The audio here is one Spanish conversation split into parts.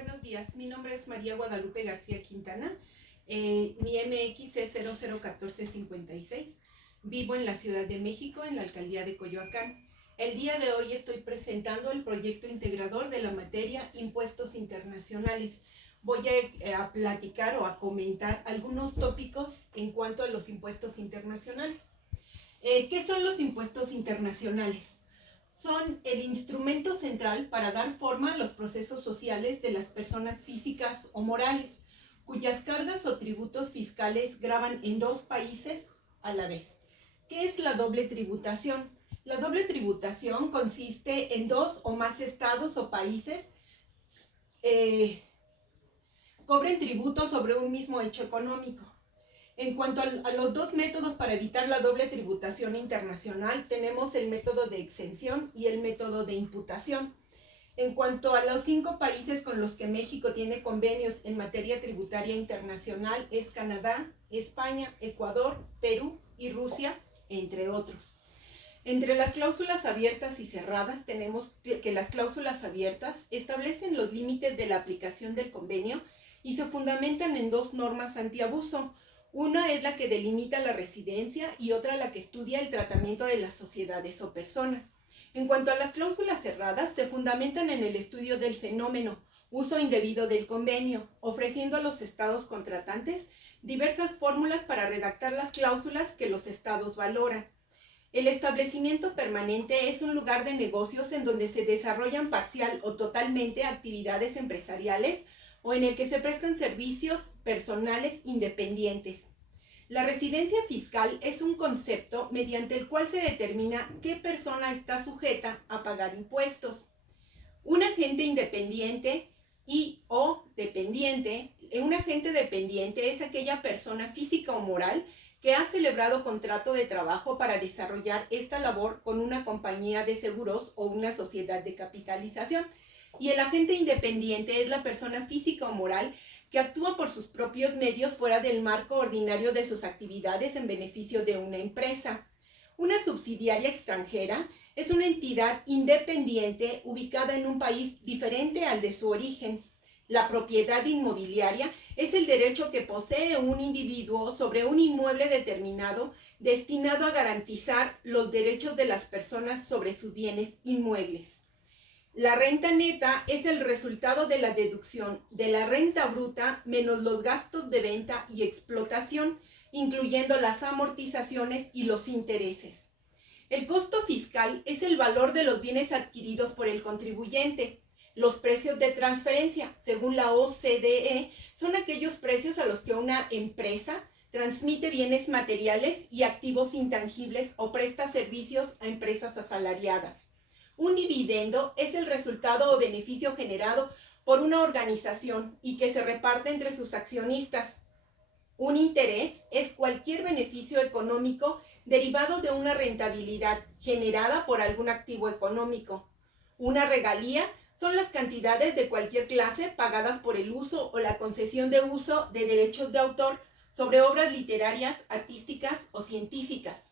Buenos días, mi nombre es María Guadalupe García Quintana. Mi MX es 001456. Vivo en la Ciudad de México, en la alcaldía de Coyoacán. El día de hoy estoy presentando el proyecto integrador de la materia Impuestos Internacionales. Voy a platicar o a comentar algunos tópicos en cuanto a los impuestos internacionales. ¿Qué son los impuestos internacionales? Son el instrumento central para dar forma a los procesos sociales de las personas físicas o morales, cuyas cargas o tributos fiscales gravan en dos países a la vez. ¿Qué es la doble tributación? La doble tributación consiste en dos o más estados o países cobren tributo sobre un mismo hecho económico. En cuanto a los dos métodos para evitar la doble tributación internacional, tenemos el método de exención y el método de imputación. En cuanto a los 5 países con los que México tiene convenios en materia tributaria internacional, es Canadá, España, Ecuador, Perú y Rusia, entre otros. Entre las cláusulas abiertas y cerradas, tenemos que las cláusulas abiertas establecen los límites de la aplicación del convenio y se fundamentan en dos normas antiabuso. Una es la que delimita la residencia y otra la que estudia el tratamiento de las sociedades o personas. En cuanto a las cláusulas cerradas, se fundamentan en el estudio del fenómeno, uso indebido del convenio, ofreciendo a los estados contratantes diversas fórmulas para redactar las cláusulas que los estados valoran. El establecimiento permanente es un lugar de negocios en donde se desarrollan parcial o totalmente actividades empresariales o en el que se prestan servicios personales independientes. La residencia fiscal es un concepto mediante el cual se determina qué persona está sujeta a pagar impuestos. Un agente independiente y o dependiente, un agente dependiente es aquella persona física o moral que ha celebrado contrato de trabajo para desarrollar esta labor con una compañía de seguros o una sociedad de capitalización. Y el agente independiente es la persona física o moral que actúa por sus propios medios fuera del marco ordinario de sus actividades en beneficio de una empresa. Una subsidiaria extranjera es una entidad independiente ubicada en un país diferente al de su origen. La propiedad inmobiliaria es el derecho que posee un individuo sobre un inmueble determinado destinado a garantizar los derechos de las personas sobre sus bienes inmuebles. La renta neta es el resultado de la deducción de la renta bruta menos los gastos de venta y explotación, incluyendo las amortizaciones y los intereses. El costo fiscal es el valor de los bienes adquiridos por el contribuyente. Los precios de transferencia, según la OCDE, son aquellos precios a los que una empresa transmite bienes materiales y activos intangibles o presta servicios a empresas asalariadas. Un dividendo es el resultado o beneficio generado por una organización y que se reparte entre sus accionistas. Un interés es cualquier beneficio económico derivado de una rentabilidad generada por algún activo económico. Una regalía son las cantidades de cualquier clase pagadas por el uso o la concesión de uso de derechos de autor sobre obras literarias, artísticas o científicas.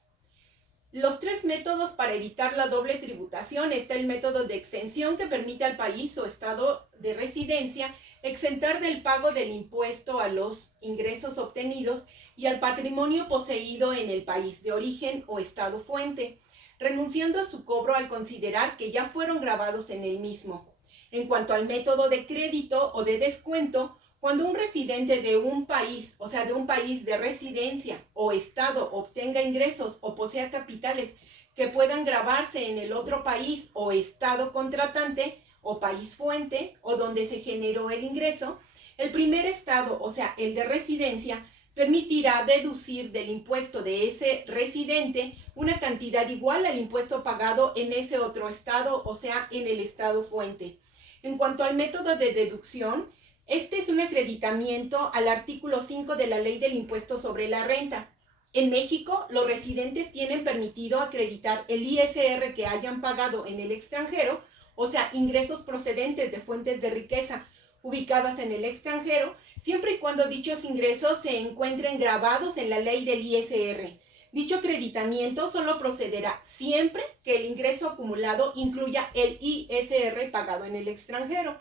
Los 3 métodos para evitar la doble tributación: está el método de exención, que permite al país o estado de residencia exentar del pago del impuesto a los ingresos obtenidos y al patrimonio poseído en el país de origen o estado fuente, renunciando a su cobro al considerar que ya fueron gravados en el mismo. En cuanto al método de crédito o de descuento, cuando un residente de un país, o sea, de un país de residencia o estado, obtenga ingresos o posea capitales que puedan gravarse en el otro país o estado contratante o país fuente o donde se generó el ingreso, el primer estado, o sea, el de residencia, permitirá deducir del impuesto de ese residente una cantidad igual al impuesto pagado en ese otro estado, o sea, en el estado fuente. En cuanto al método de deducción, este es un acreditamiento al artículo 5 de la Ley del Impuesto sobre la Renta. En México, los residentes tienen permitido acreditar el ISR que hayan pagado en el extranjero, o sea, ingresos procedentes de fuentes de riqueza ubicadas en el extranjero, siempre y cuando dichos ingresos se encuentren grabados en la ley del ISR. Dicho acreditamiento solo procederá siempre que el ingreso acumulado incluya el ISR pagado en el extranjero.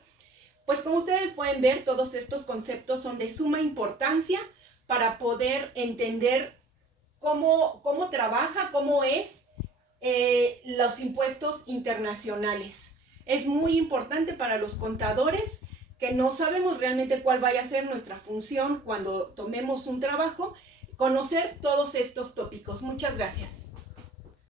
Pues como ustedes pueden ver, todos estos conceptos son de suma importancia para poder entender cómo trabaja, cómo es los impuestos internacionales. Es muy importante para los contadores que no sabemos realmente cuál vaya a ser nuestra función cuando tomemos un trabajo, conocer todos estos tópicos. Muchas gracias.